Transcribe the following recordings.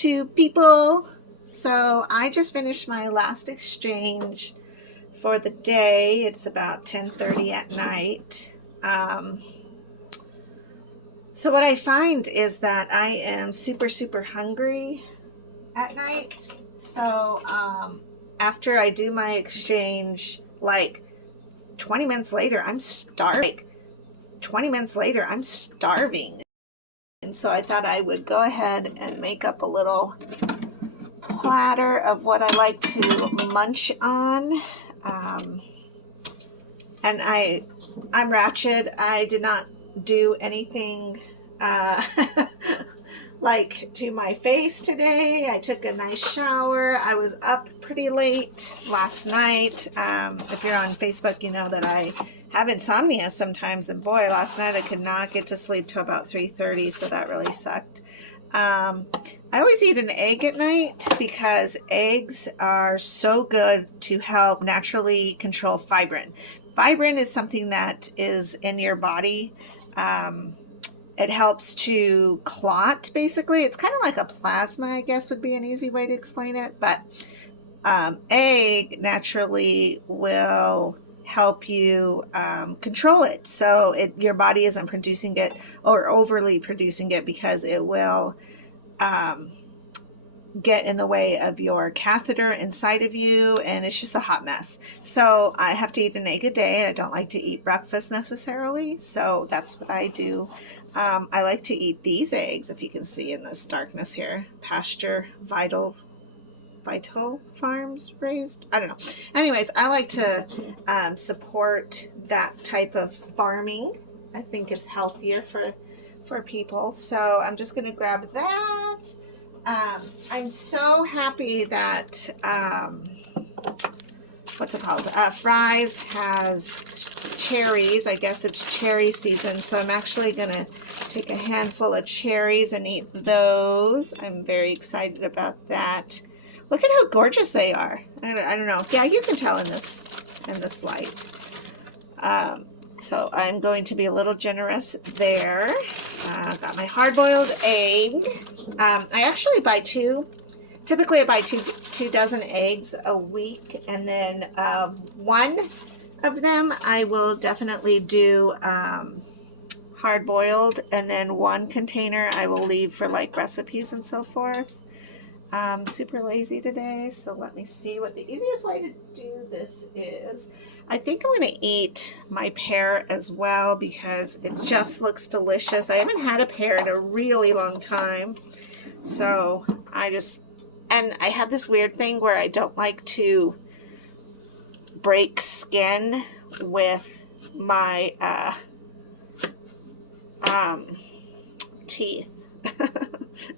YouTube people. So I just finished my last exchange for the day. It's about 10:30 at night. So what I find is that I am super hungry at night. So after I do my exchange, like 20 minutes later, I'm starving. And so I thought I would go ahead and make up a little platter of what I like to munch on. And I'm ratchet. I did not do anything like to my face today. I took a nice shower. I was up pretty late last night. If you're on Facebook, you know that I have insomnia sometimes, and boy, last night I could not get to sleep till about 3:30, so that really sucked. I always eat an egg at night because eggs are so good to help naturally control fibrin. Fibrin is something that is in your body. It helps to clot, basically. It's kind of like a plasma, I guess would be an easy way to explain it. But egg naturally will help you control it. So your body isn't producing it or overly producing it, because it will get in the way of your catheter inside of you, and it's just a hot mess. So I have to eat an egg a day, and I don't like to eat breakfast necessarily, so that's what I do. I like to eat these eggs, if you can see in this darkness here. Pasture Vital Farms raised, I don't know. Anyways, I like to support that type of farming. I think it's healthier for people. So I'm just going to grab that. I'm so happy that what's it called? Fry's has cherries. I guess it's cherry season, so I'm actually going to take a handful of cherries and eat those. I'm very excited about that. Look at how gorgeous they are. I don't know. Yeah, you can tell in this light. So I'm going to be a little generous there. Got my hard-boiled egg. I actually buy two. Typically I buy two dozen eggs a week, and then one of them I will definitely do hard-boiled, and then one container I will leave for like recipes and so forth. I'm super lazy today, so let me see what the easiest way to do this is. I think I'm going to eat my pear as well because it just looks delicious. I haven't had a pear in a really long time, so and I have this weird thing where I don't like to break skin with my teeth.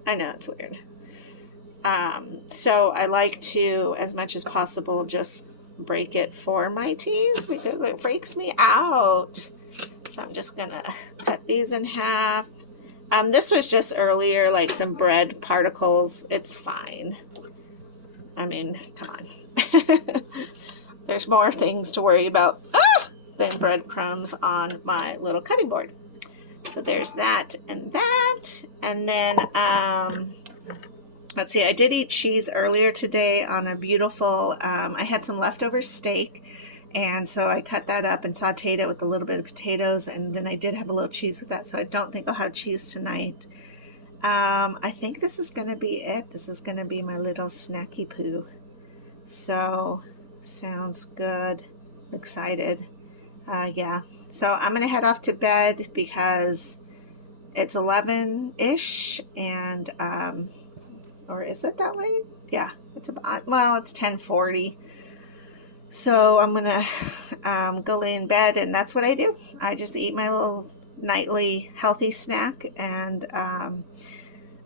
I know, it's weird. So I like to, as much as possible, just break it for my teeth because it freaks me out. So I'm just gonna cut these in half. This was just earlier, like some bread particles. It's fine. I mean, come on. There's more things to worry about than breadcrumbs on my little cutting board. So there's that. And then, let's see, I did eat cheese earlier today on a beautiful, I had some leftover steak, and so I cut that up and sauteed it with a little bit of potatoes, and then I did have a little cheese with that, so I don't think I'll have cheese tonight. I think this is going to be it. This is going to be my little snacky poo. So, sounds good. I'm excited. Yeah, so I'm going to head off to bed because it's 11-ish, and or is it that late? Yeah, it's about, well, it's 10:40. So I'm gonna go lay in bed, and that's what I do. I just eat my little nightly healthy snack, and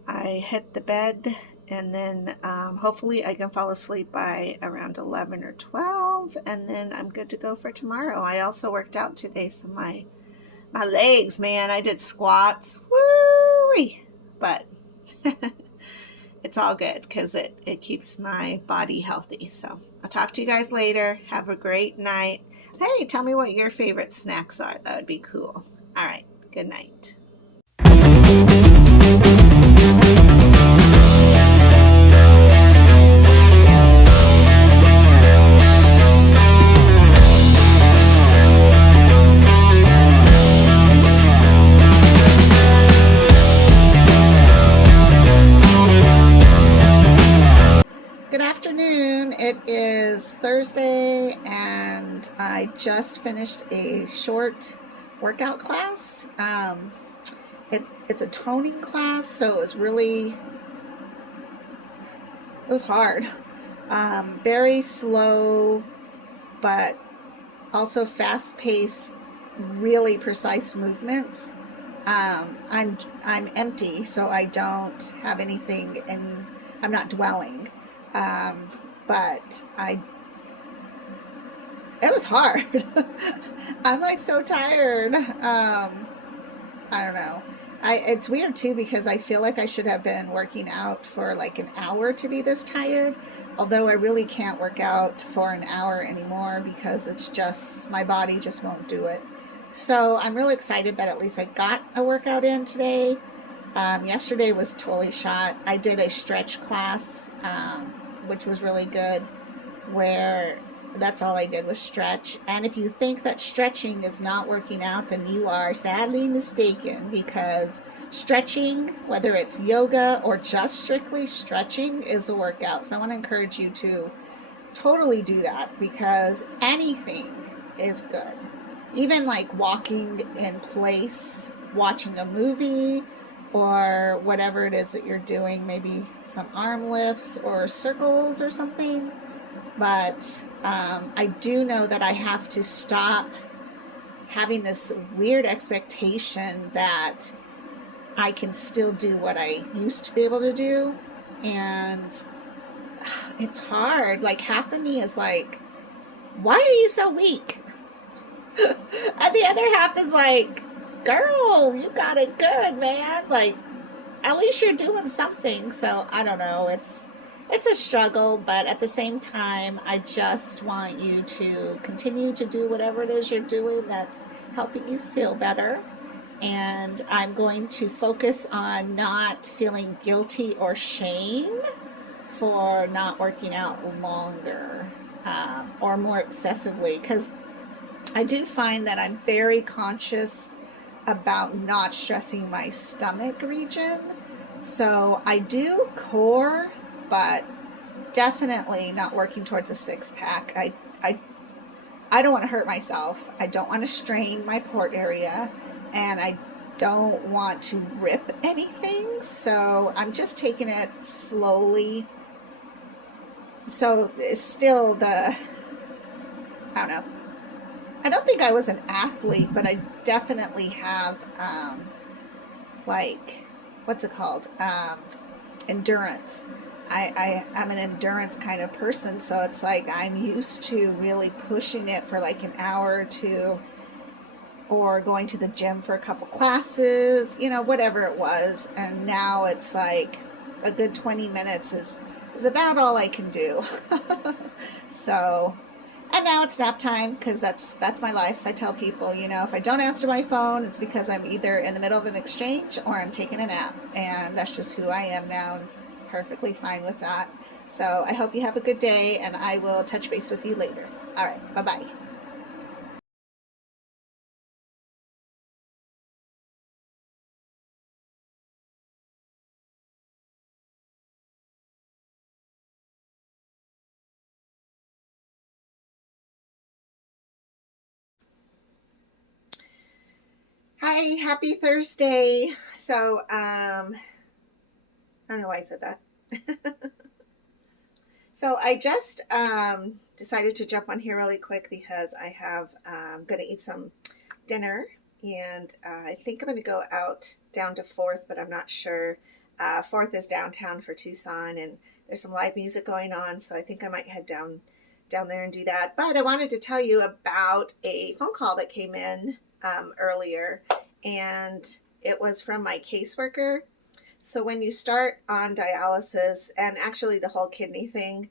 I hit the bed, and then hopefully I can fall asleep by around 11 or 12, and then I'm good to go for tomorrow. I also worked out today, so my legs, man, I did squats, woo-wee, but it's all good because it keeps my body healthy. So I'll talk to you guys later. Have a great night. Hey, tell me what your favorite snacks are. That would be cool. All right. Good night. Thursday, and I just finished a short workout class. It's a toning class, so it was hard. Very slow, but also fast-paced, really precise movements. I'm empty, so I don't have anything, and I'm not dwelling. But it was hard. I'm like so tired. I don't know. It's weird too because I feel like I should have been working out for like an hour to be this tired. Although I really can't work out for an hour anymore because it's just, my body just won't do it. So I'm really excited that at least I got a workout in today. Yesterday was totally shot. I did a stretch class, which was really good, where that's all I did was stretch. And if you think that stretching is not working out, then you are sadly mistaken, because stretching, whether it's yoga or just strictly stretching, is a workout. So I want to encourage you to totally do that, because anything is good. Even like walking in place, watching a movie, or whatever it is that you're doing, maybe some arm lifts or circles or something. But I do know that I have to stop having this weird expectation that I can still do what I used to be able to do. And it's hard. Like, half of me is like, why are you so weak? And the other half is like, girl, you got it good, man. Like, at least you're doing something. So I don't know. It's a struggle, but at the same time, I just want you to continue to do whatever it is you're doing that's helping you feel better. And I'm going to focus on not feeling guilty or shame for not working out longer, or more excessively, because I do find that I'm very conscious about not stressing my stomach region. So I do core, but definitely not working towards a six-pack. I don't want to hurt myself. I don't want to strain my port area, and I don't want to rip anything. So I'm just taking it slowly. So it's still I don't know. I don't think I was an athlete, but I definitely have, like, what's it called? Endurance. I'm an endurance kind of person, so it's like I'm used to really pushing it for like an hour or two, or going to the gym for a couple classes, whatever it was. And now it's like a good 20 minutes is about all I can do. So, and now it's nap time, because that's my life. I tell people, if I don't answer my phone, it's because I'm either in the middle of an exchange or I'm taking a nap. And that's just who I am now. I'm perfectly fine with that. So I hope you have a good day, and I will touch base with you later. All right, bye-bye. Hi, happy Thursday. So, I don't know why I said that. So I just decided to jump on here really quick because I have going to eat some dinner, and I think I'm going to go out down to 4th, but I'm not sure. 4th is downtown for Tucson, and there's some live music going on, so I think I might head down there and do that. But I wanted to tell you about a phone call that came in earlier, and it was from my caseworker. So when you start on dialysis, and actually the whole kidney thing,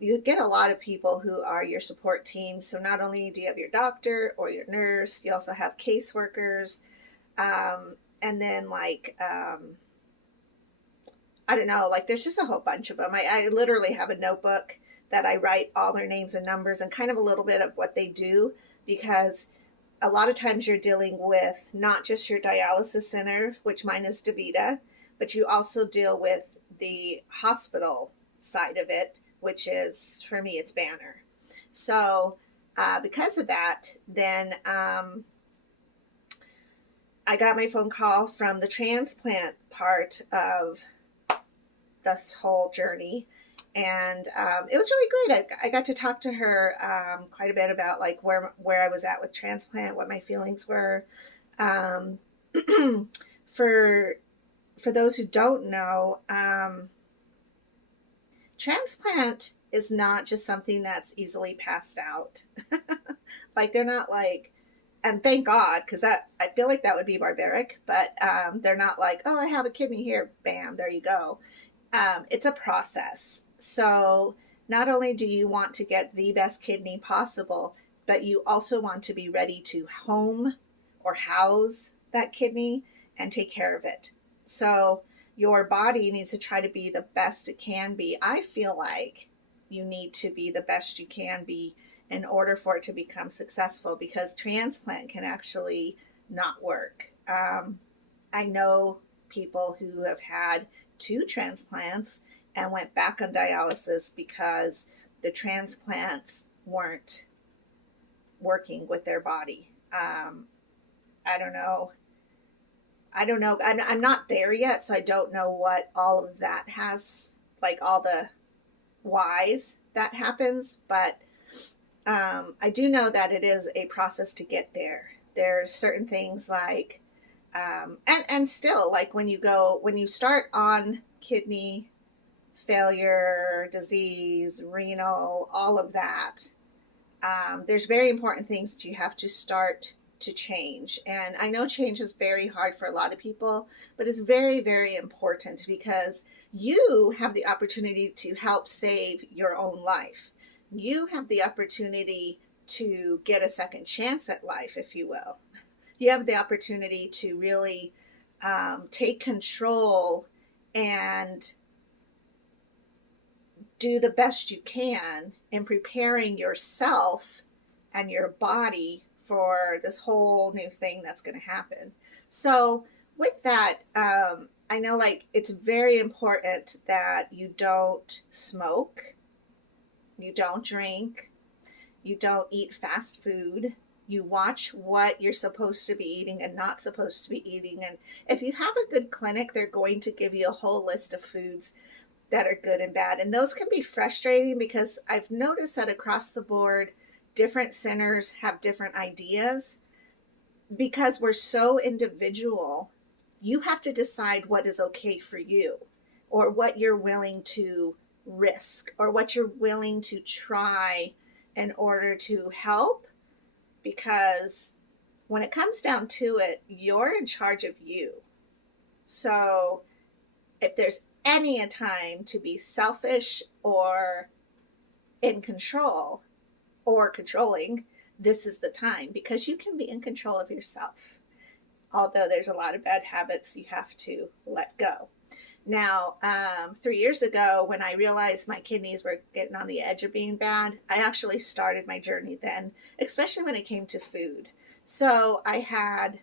you get a lot of people who are your support team. So not only do you have your doctor or your nurse, you also have caseworkers, and then I don't know, like there's just a whole bunch of them. I literally have a notebook that I write all their names and numbers and kind of a little bit of what they do, because a lot of times you're dealing with not just your dialysis center, which mine is DaVita, but you also deal with the hospital side of it, which is, for me, it's Banner. So because of that, then I got my phone call from the transplant part of this whole journey. And it was really great. I got to talk to her quite a bit about like where I was at with transplant, what my feelings were. Um, for those who don't know, transplant is not just something that's easily passed out. Like they're not like, and thank God, because that, I feel like that would be barbaric, but they're not like, oh, I have a kidney here, bam, there you go. It's a process. So not only do you want to get the best kidney possible, but you also want to be ready to home or house that kidney and take care of it. So your body needs to try to be the best it can be. I feel like you need to be the best you can be in order for it to become successful, because transplant can actually not work. I know people who have had 2 transplants and went back on dialysis because the transplants weren't working with their body. I don't know. I'm not there yet, so I don't know what all of that has, like all the whys that happens, but I do know that it is a process to get there. There's certain things like, and still, like when you start on kidney failure, disease, renal, all of that, there's very important things that you have to start to change. And I know change is very hard for a lot of people, but it's very, very important because you have the opportunity to help save your own life. You have the opportunity to get a second chance at life, if you will. You have the opportunity to really take control and do the best you can in preparing yourself and your body for this whole new thing that's going to happen. So with that, I know like it's very important that you don't smoke, you don't drink, you don't eat fast food. You watch what you're supposed to be eating and not supposed to be eating. And if you have a good clinic, they're going to give you a whole list of foods that are good and bad. And those can be frustrating because I've noticed that across the board, different centers have different ideas. Because we're so individual, you have to decide what is okay for you, or what you're willing to risk, or what you're willing to try in order to help. Because when it comes down to it, you're in charge of you. So if there's any time to be selfish or in control or controlling, this is the time, because you can be in control of yourself. Although there's a lot of bad habits you have to let go. Now, 3 years ago, when I realized my kidneys were getting on the edge of being bad, I actually started my journey then, especially when it came to food. So I had,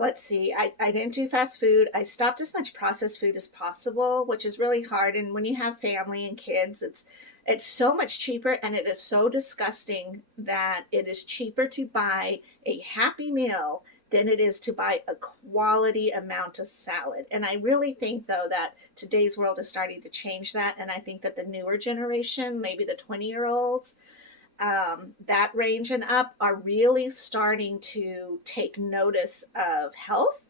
let's see, I didn't do fast food. I stopped as much processed food as possible, which is really hard. And when you have family and kids, it's so much cheaper, and it is so disgusting that it is cheaper to buy a Happy Meal than it is to buy a quality amount of salad. And I really think, though, that today's world is starting to change that. And I think that the newer generation, maybe the 20-year-olds, that range and up, are really starting to take notice of health,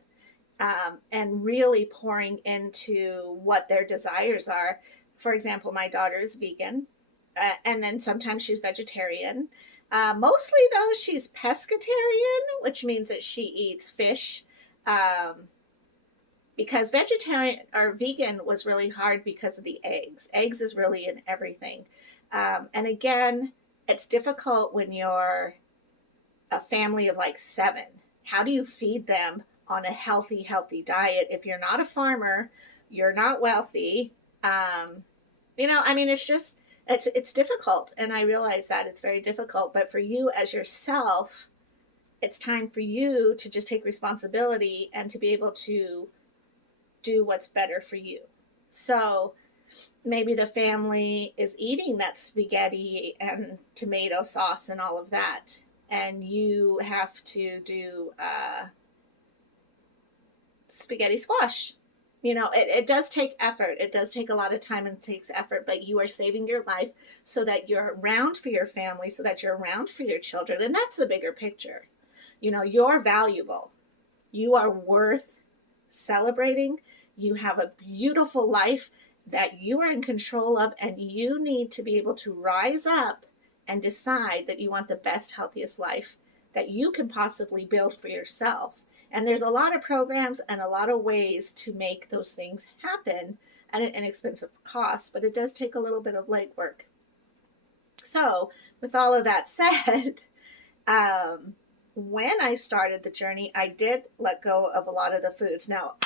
and really pouring into what their desires are. For example, my daughter is vegan, and then sometimes she's vegetarian. Mostly, though, she's pescatarian, which means that she eats fish, because vegetarian or vegan was really hard because of the eggs. Eggs is really in everything. And again, it's difficult when you're a family of like 7. How do you feed them on a healthy diet if you're not a farmer, you're not wealthy? I mean, it's just, it's difficult. And I realize that it's very difficult. But for you as yourself, it's time for you to just take responsibility and to be able to do what's better for you. So maybe the family is eating that spaghetti and tomato sauce and all of that, and you have to do spaghetti squash. It does take effort. It does take a lot of time and it takes effort, but you are saving your life so that you're around for your family, so that you're around for your children. And that's the bigger picture. You're valuable. You are worth celebrating. You have a beautiful life that you are in control of, and you need to be able to rise up and decide that you want the best, healthiest life that you can possibly build for yourself. And there's a lot of programs and a lot of ways to make those things happen at an inexpensive cost, but it does take a little bit of legwork. So, with all of that said, when I started the journey, I did let go of a lot of the foods. Now,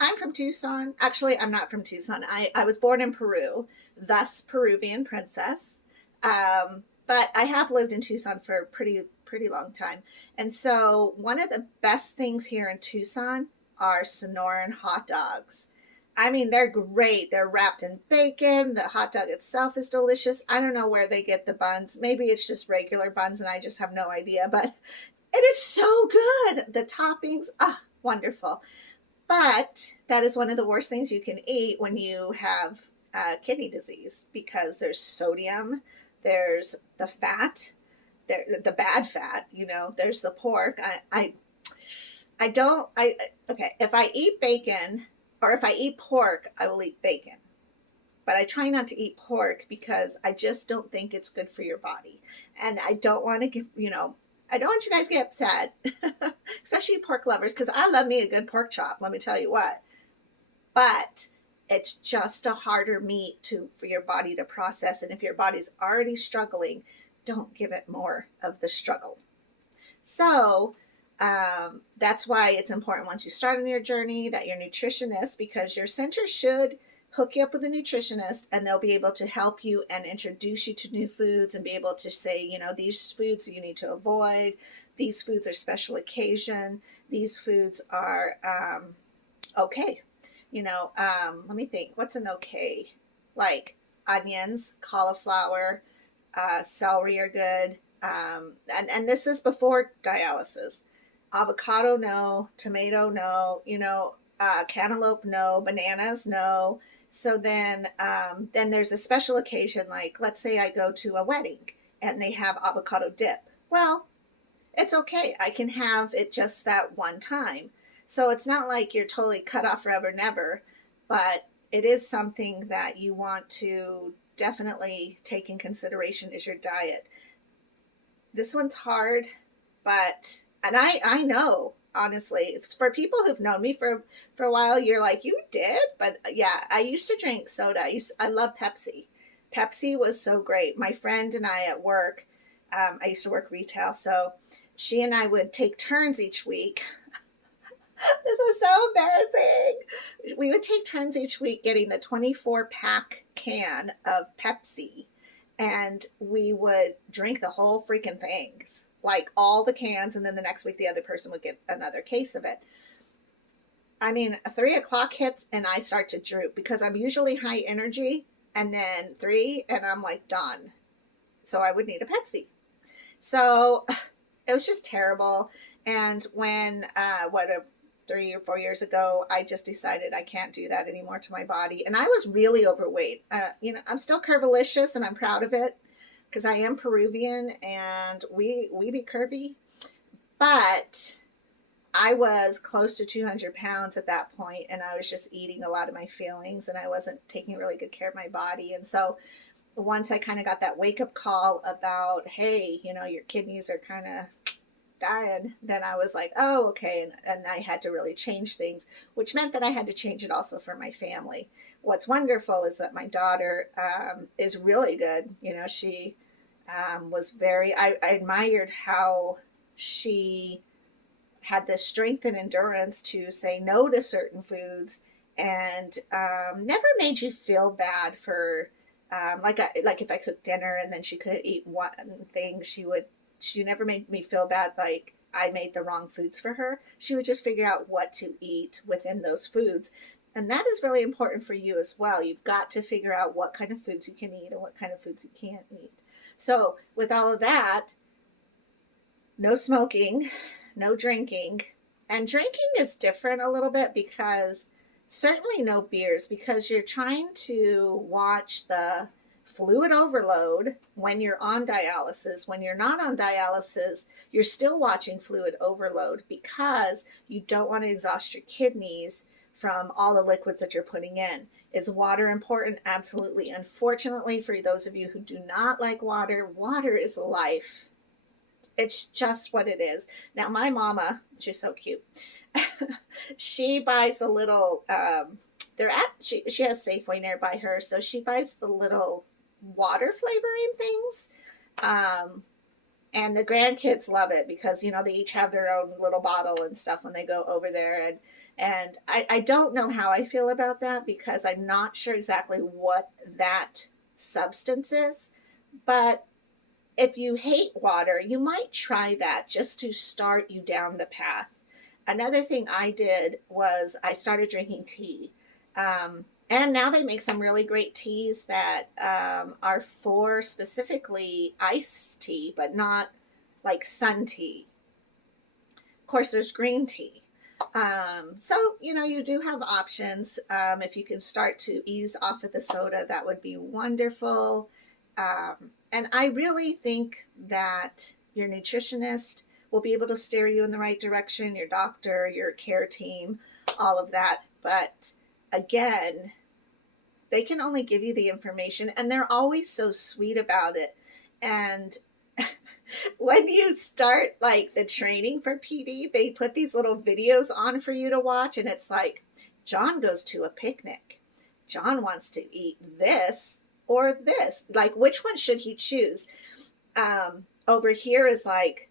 I'm from Tucson. Actually, I'm not from Tucson. I was born in Peru, thus Peruvian princess. But I have lived in Tucson for a pretty long time. And so one of the best things here in Tucson are Sonoran hot dogs. I mean, they're great. They're wrapped in bacon. The hot dog itself is delicious. I don't know where they get the buns. Maybe it's just regular buns and I just have no idea, but it is so good. The toppings, wonderful. But that is one of the worst things you can eat when you have kidney disease, because there's sodium, there's the fat, the bad fat, there's the pork. Okay, if I eat bacon or if I eat pork, I will eat bacon. But I try not to eat pork because I just don't think it's good for your body. And I don't want to I don't want you guys to get upset, especially pork lovers, because I love me a good pork chop, let me tell you what. But it's just a harder meat for your body to process. And if your body's already struggling, don't give it more of the struggle. So that's why it's important once you start on your journey that your nutritionist, because your center should hook you up with a nutritionist and they'll be able to help you and introduce you to new foods and be able to say, these foods you need to avoid. These foods are special occasion. These foods are okay. Let me think. What's an okay? Like onions, cauliflower, celery are good. And this is before dialysis. Avocado, no. Tomato, no. Cantaloupe, no. Bananas, no. So then there's a special occasion, like let's say I go to a wedding and they have avocado dip. Well, it's okay. I can have it just that one time. So it's not like you're totally cut off forever, never, but it is something that you want to definitely take in consideration is your diet. This one's hard, and I know, honestly, for people who've known me for a while, you're like, you did? But yeah, I used to drink soda. I love Pepsi. Pepsi was so great. My friend and I at work, I used to work retail, so she and I would take turns each week. This is so embarrassing. We would take turns each week getting the 24-pack can of Pepsi, and we would drink the whole freaking things, like all the cans, and then the next week the other person would get another case of it. I mean, 3 o'clock hits and I start to droop because I'm usually high energy, and then 3 and I'm like done. So I would need a Pepsi. So it was just terrible. And when 3 or 4 years ago, I just decided I can't do that anymore to my body. And I was really overweight. I'm still curvilicious and I'm proud of it because I am Peruvian and we be curvy. But I was close to 200 pounds at that point, and I was just eating a lot of my feelings and I wasn't taking really good care of my body. And so once I kind of got that wake up call about, hey, your kidneys are kind of dying, then I was like, oh, okay. And I had to really change things, which meant that I had to change it also for my family. What's wonderful is that my daughter is really good. She was I admired how she had the strength and endurance to say no to certain foods and never made you feel bad for like if I cooked dinner and then she could eat one thing, she never made me feel bad like I made the wrong foods for her. She would just figure out what to eat within those foods. And that is really important for you as well. You've got to figure out what kind of foods you can eat and what kind of foods you can't eat. So with all of that, no smoking, no drinking. And drinking is different a little bit because certainly no beers, because you're trying to watch the fluid overload when you're on dialysis. When you're not on dialysis, you're still watching fluid overload because you don't want to exhaust your kidneys from all the liquids that you're putting in. Is water important? Absolutely. Unfortunately, for those of you who do not like water, water is life. It's just what it is. Now, my mama, she's so cute. She buys a little, she has Safeway nearby her, so she buys the little water flavoring things. And the grandkids love it because, you know, they each have their own little bottle and stuff when they go over there. And I don't know how I feel about that because I'm not sure exactly what that substance is. But if you hate water, you might try that just to start you down the path. Another thing I did was I started drinking tea. And now they make some really great teas that are for specifically iced tea, but not like sun tea. Of course, there's green tea. So, you know, you do have options. If you can start to ease off of the soda, that would be wonderful. And I really think that your nutritionist will be able to steer you in the right direction, your doctor, your care team, all of that. But again, they can only give you the information, and they're always so sweet about it. And when you start like the training for PD, they put these little videos on for you to watch, and it's like, John goes to a picnic. John wants to eat this or this. Like, which one should he choose? Over here is like,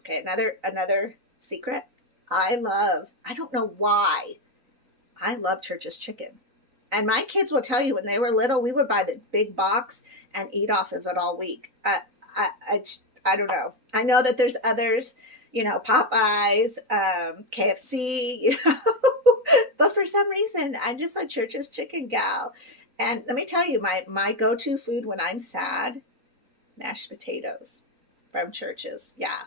okay, another secret. I don't know why, I love Church's chicken. And my kids will tell you when they were little, we would buy the big box and eat off of it all week. I don't know. I know that there's others, you know, Popeyes, KFC, you know, but for some reason, I'm just a Church's chicken gal. And let me tell you, my go-to food when I'm sad, mashed potatoes from Church's. Yeah.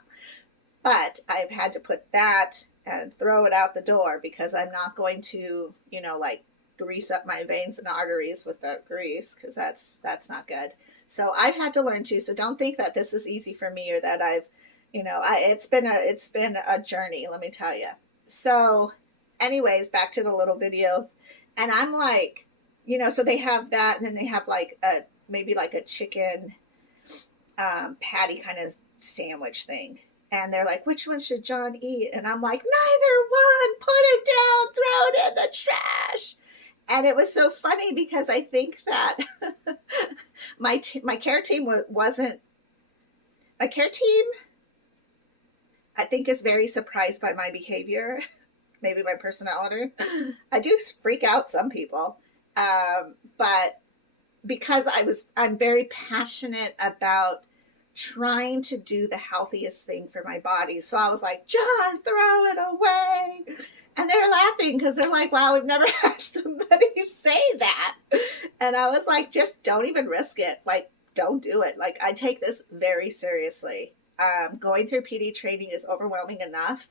But I've had to put that and throw it out the door because I'm not going to, you know, like grease up my veins and arteries with the grease because that's not good. So I've had to learn too. So don't think that this is easy for me or that I've, you know, it's been a journey, let me tell you. So anyways, back to the little video. And I'm like, you know, so they have that, and then they have like maybe like a chicken patty kind of sandwich thing. And they're like, which one should John eat? And I'm like, neither one. Put it down. Throw it in the trash. And it was so funny because I think that my care team I think is very surprised by my behavior, maybe my personality. I do freak out some people, but because I'm very passionate about trying to do the healthiest thing for my body. So I was like, John, throw it away. And they're laughing because they're like, wow, we've never had somebody say that. And I was like, just don't even risk it. Like, don't do it. Like, I take this very seriously. Going through PD training is overwhelming enough,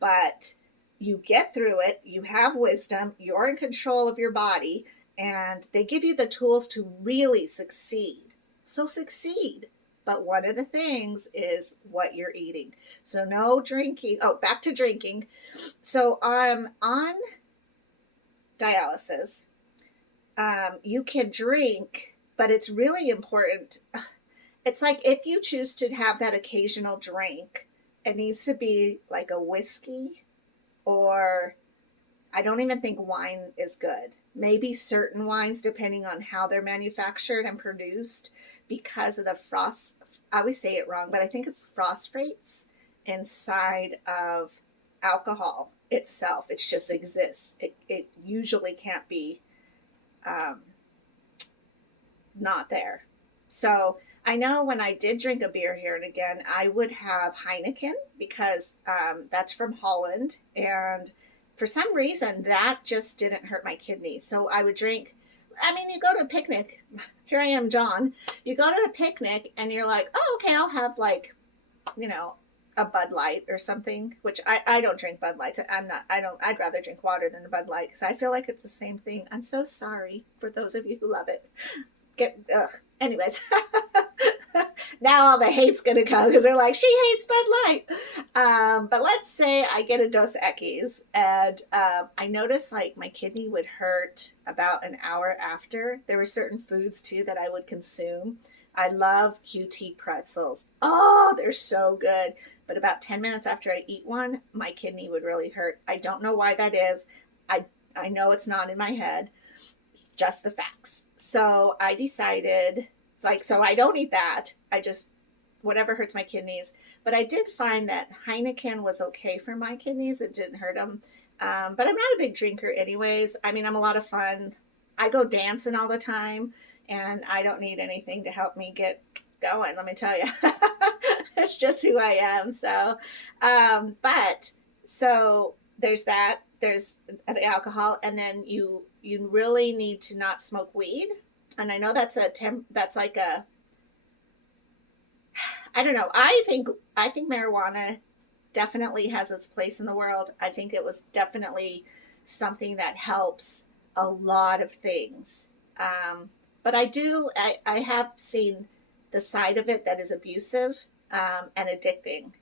but you get through it. You have wisdom. You're in control of your body, and they give you the tools to really succeed. So succeed. But one of the things is what you're eating. So no drinking. Oh, back to drinking. So on dialysis, you can drink, but it's really important. It's like if you choose to have that occasional drink, it needs to be like a whiskey, or I don't even think wine is good. Maybe certain wines, depending on how they're manufactured and produced, because of the I always say it wrong, but I think it's phosphates inside of alcohol itself. It just exists. It usually can't be not there. So I know when I did drink a beer here and again, I would have Heineken because that's from Holland, and for some reason, that just didn't hurt my kidneys. So I would drink. I mean, you go to a picnic. Here I am, John. You go to a picnic and you're like, oh, okay, I'll have like, you know, a Bud Light or something, which I don't drink Bud Lights. I'd rather drink water than a Bud Light because I feel like it's the same thing. I'm so sorry for those of you who love it. Anyways, now all the hate's gonna come because they're like, she hates Bud Light. But let's say I get a Dos Equis and I noticed like my kidney would hurt about an hour after. There were certain foods too that I would consume. I love QT pretzels. Oh, they're so good. But about 10 minutes after I eat one, my kidney would really hurt. I don't know why that is. I know it's not in my head. Just the facts. So I decided, it's like, so I don't eat that. I just, whatever hurts my kidneys. But I did find that Heineken was okay for my kidneys. It didn't hurt them. But I'm not a big drinker anyways. I mean, I'm a lot of fun. I go dancing all the time and I don't need anything to help me get going. Let me tell you, it's just who I am. So, so there's that. There's the alcohol, and then you really need to not smoke weed. And I know that's like a, I don't know. I think marijuana definitely has its place in the world. I think it was definitely something that helps a lot of things. But I have seen the side of it that is abusive and addicting.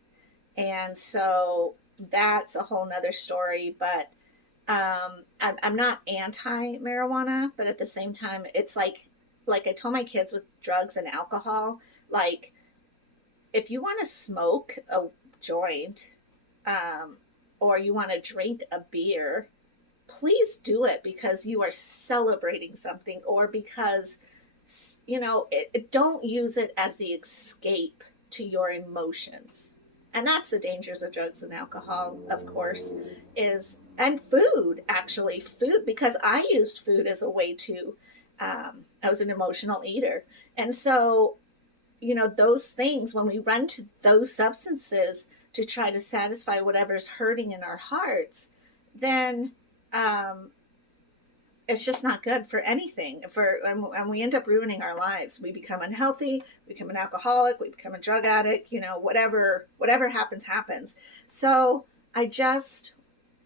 And so that's a whole nother story, but I'm not anti-marijuana, but at the same time, it's like I told my kids with drugs and alcohol, like if you want to smoke a joint or you want to drink a beer, please do it because you are celebrating something or because, you know, don't use it as the escape to your emotions. And that's the dangers of drugs and alcohol, of course, and food, actually. Food, because I used food as a way to, I was an emotional eater. And so, you know, those things, when we run to those substances to try to satisfy whatever's hurting in our hearts, then it's just not good for anything. And we end up ruining our lives. We become unhealthy, we become an alcoholic, we become a drug addict, you know, whatever happens. So I just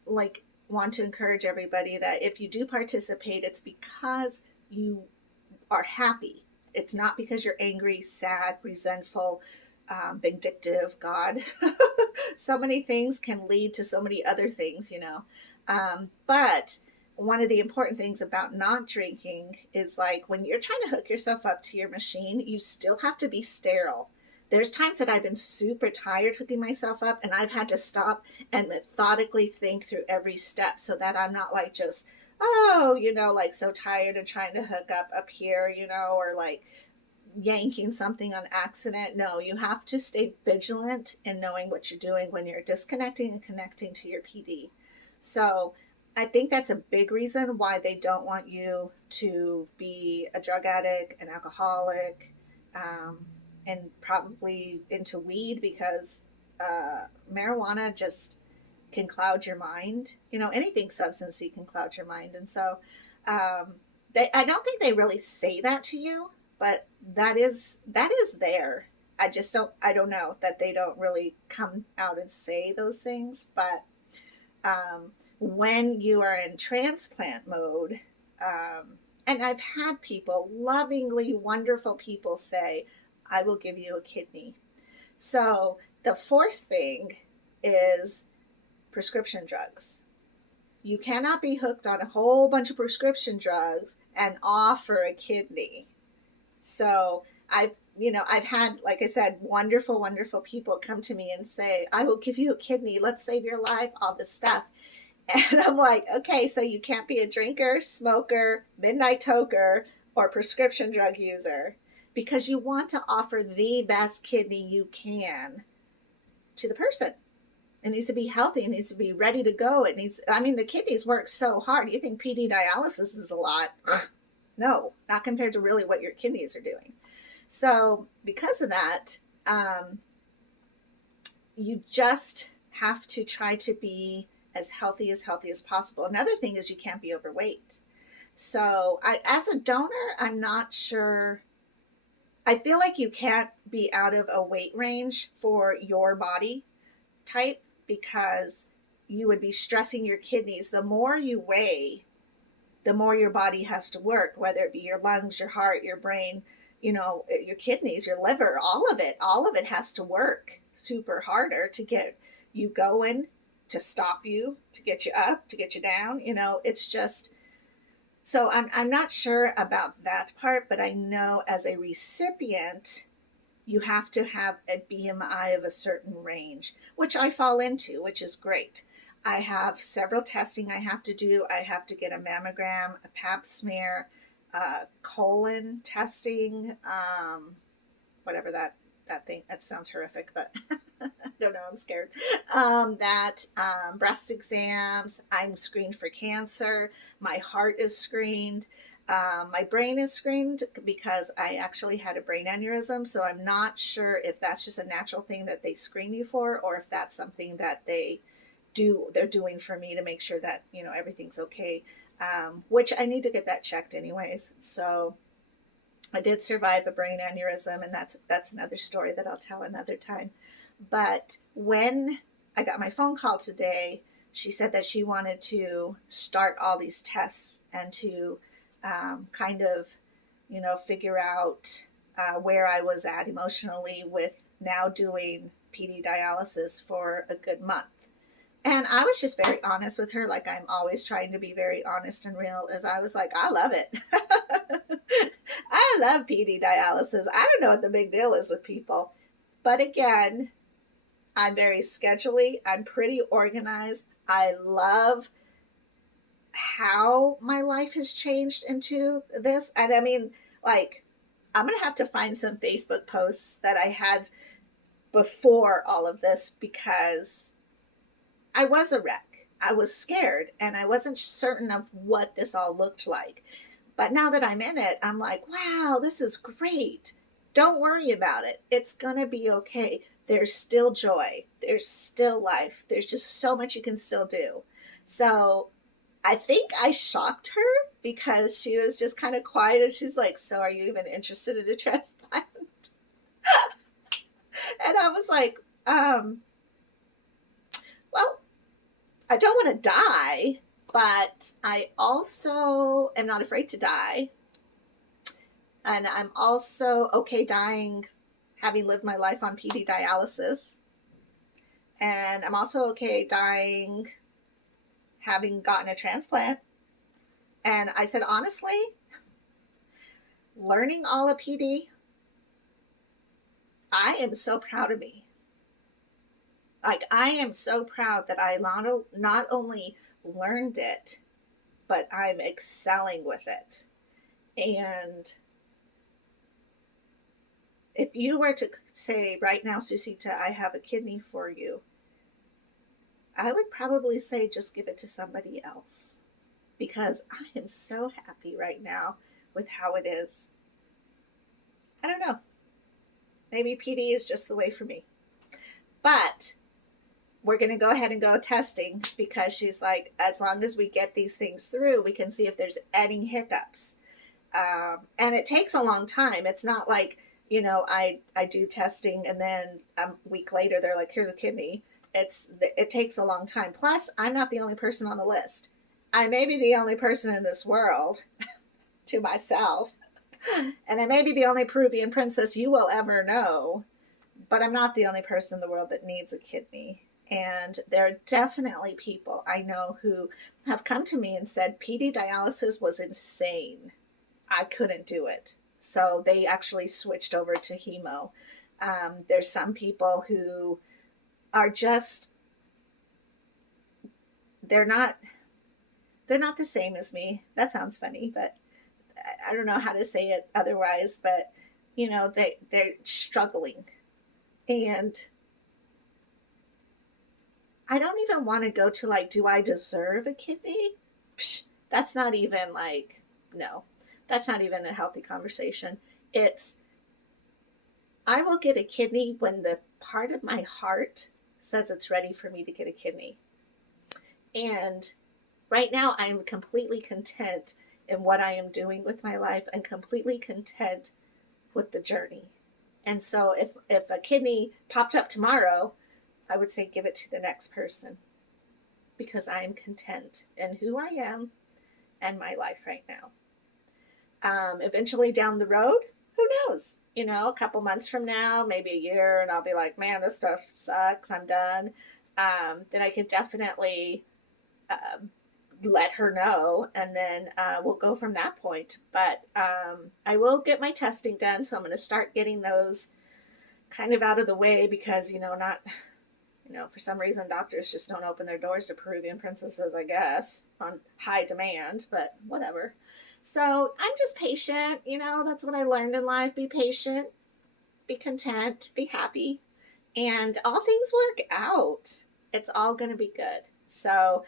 like want to encourage everybody that if you do participate, it's because you are happy. It's not because you're angry, sad, resentful, vindictive. God, so many things can lead to so many other things, you know. But one of the important things about not drinking is like when you're trying to hook yourself up to your machine, you still have to be sterile. There's times that I've been super tired hooking myself up and I've had to stop and methodically think through every step so that I'm not like just, oh, you know, like so tired and trying to hook up here, you know, or like yanking something on accident. No, you have to stay vigilant in knowing what you're doing when you're disconnecting and connecting to your PD. So I think that's a big reason why they don't want you to be a drug addict, an alcoholic, and probably into weed because marijuana just can cloud your mind. You know, anything substancey can cloud your mind. And so I don't think they really say that to you, but that is there. I don't know that they don't really come out and say those things, but when you are in transplant mode, and I've had people, lovingly, wonderful people say, I will give you a kidney. So the fourth thing is prescription drugs. You cannot be hooked on a whole bunch of prescription drugs and offer a kidney. So I've had, like I said, wonderful, wonderful people come to me and say, I will give you a kidney. Let's save your life, all this stuff. And I'm like, okay, so you can't be a drinker, smoker, midnight toker, or prescription drug user because you want to offer the best kidney you can to the person. It needs to be healthy. It needs to be ready to go. The kidneys work so hard. You think PD dialysis is a lot? No, not compared to really what your kidneys are doing. So because of that, you just have to try to be as healthy as possible. Another thing is you can't be overweight. So as a donor, I'm not sure. I feel like you can't be out of a weight range for your body type because you would be stressing your kidneys. The more you weigh, the more your body has to work, whether it be your lungs, your heart, your brain, your kidneys, your liver, all of it has to work super harder to get you going, to stop you, to get you up, to get you down. It's just, so I'm not sure about that part, but I know as a recipient, you have to have a BMI of a certain range, which I fall into, which is great. I have several testing I have to do. I have to get a mammogram, a pap smear, colon testing, whatever that thing, that sounds horrific, but I don't know, I'm scared. Breast exams, I'm screened for cancer, my heart is screened. My brain is screened because I actually had a brain aneurysm, so I'm not sure if that's just a natural thing that they screen you for, or if that's something that they're doing for me to make sure that, everything's okay, which I need to get that checked anyways. So I did survive a brain aneurysm, and that's another story that I'll tell another time. But when I got my phone call today, she said that she wanted to start all these tests and to kind of, figure out where I was at emotionally with now doing PD dialysis for a good month. And I was just very honest with her, like I'm always trying to be very honest and real, as I was like, I love it. I love PD dialysis. I don't know what the big deal is with people. But again, I'm very scheduley. I'm pretty organized. I love how my life has changed into this. And I mean, like, I'm going to have to find some Facebook posts that I had before all of this, because I was a wreck. I was scared and I wasn't certain of what this all looked like. But now that I'm in it, I'm like, wow, this is great. Don't worry about it. It's going to be okay. There's still joy. There's still life. There's just so much you can still do. So I think I shocked her because she was just kind of quiet, and she's like, so are you even interested in a transplant? And I was like, well, I don't want to die, but I also am not afraid to die. And I'm also okay dying having lived my life on PD dialysis. And I'm also okay dying having gotten a transplant. And I said, honestly, learning all of PD, I am so proud of me. Like, I am so proud that I not only learned it, but I'm excelling with it. And if you were to say right now, Susita, I have a kidney for you, I would probably say just give it to somebody else, because I am so happy right now with how it is. I don't know. Maybe PD is just the way for me. But we're going to go ahead and go testing, because she's like, as long as we get these things through, we can see if there's any hiccups. And it takes a long time. It's not like, I do testing and then a week later they're like, here's a kidney. It takes a long time. Plus, I'm not the only person on the list. I may be the only person in this world to myself, and I may be the only Peruvian princess you will ever know, but I'm not the only person in the world that needs a kidney. And there are definitely people I know who have come to me and said PD dialysis was insane. I couldn't do it. So they actually switched over to hemo. There's some people who are just, they're not the same as me. That sounds funny, but I don't know how to say it otherwise, but they're struggling. And I don't even want to go to like, do I deserve a kidney? Psh, that's not even like, no, that's not even a healthy conversation. It's, I will get a kidney when the part of my heart says it's ready for me to get a kidney. And right now I am completely content in what I am doing with my life and completely content with the journey. And so if a kidney popped up tomorrow, I would say give it to the next person because I am content in who I am and my life right now. Eventually down the road, who knows? You know, a couple months from now, maybe a year, and I'll be like, man, this stuff sucks. I'm done. Then I can definitely uh, let her know, and then we'll go from that point. But I will get my testing done, so I'm going to start getting those kind of out of the way because, not, for some reason, doctors just don't open their doors to Peruvian princesses, I guess, on high demand, but whatever. So I'm just patient. That's what I learned in life. Be patient, be content, be happy, and all things work out. It's all going to be good. So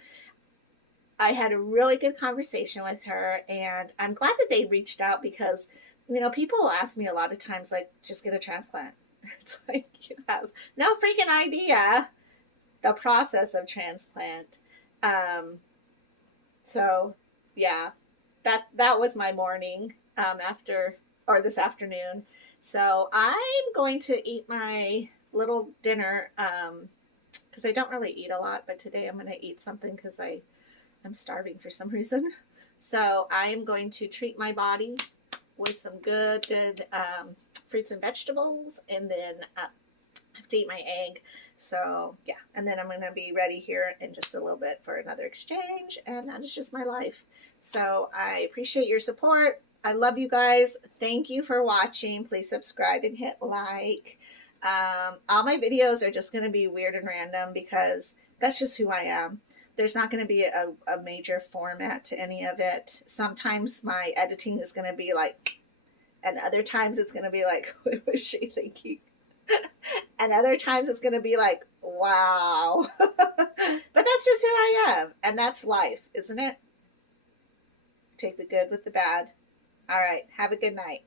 I had a really good conversation with her, and I'm glad that they reached out because, people ask me a lot of times, like, just get a transplant. It's like you have no freaking idea the process of transplant. Um, so yeah, that was my morning after or this afternoon. So I'm going to eat my little dinner because I don't really eat a lot, but today I'm going to eat something because I'm starving for some reason. So I'm going to treat my body with some good fruits and vegetables, and then I have to eat my egg. So yeah, and then I'm going to be ready here in just a little bit for another exchange, and that is just my life. So I appreciate your support. I love you guys. Thank you for watching. Please subscribe and hit like. All my videos are just going to be weird and random because that's just who I am. There's not going to be a major format to any of it. Sometimes my editing is going to be like, and other times it's going to be like, what was she thinking? And other times it's going to be like, wow. But that's just who I am. And that's life, isn't it? Take the good with the bad. All right. Have a good night.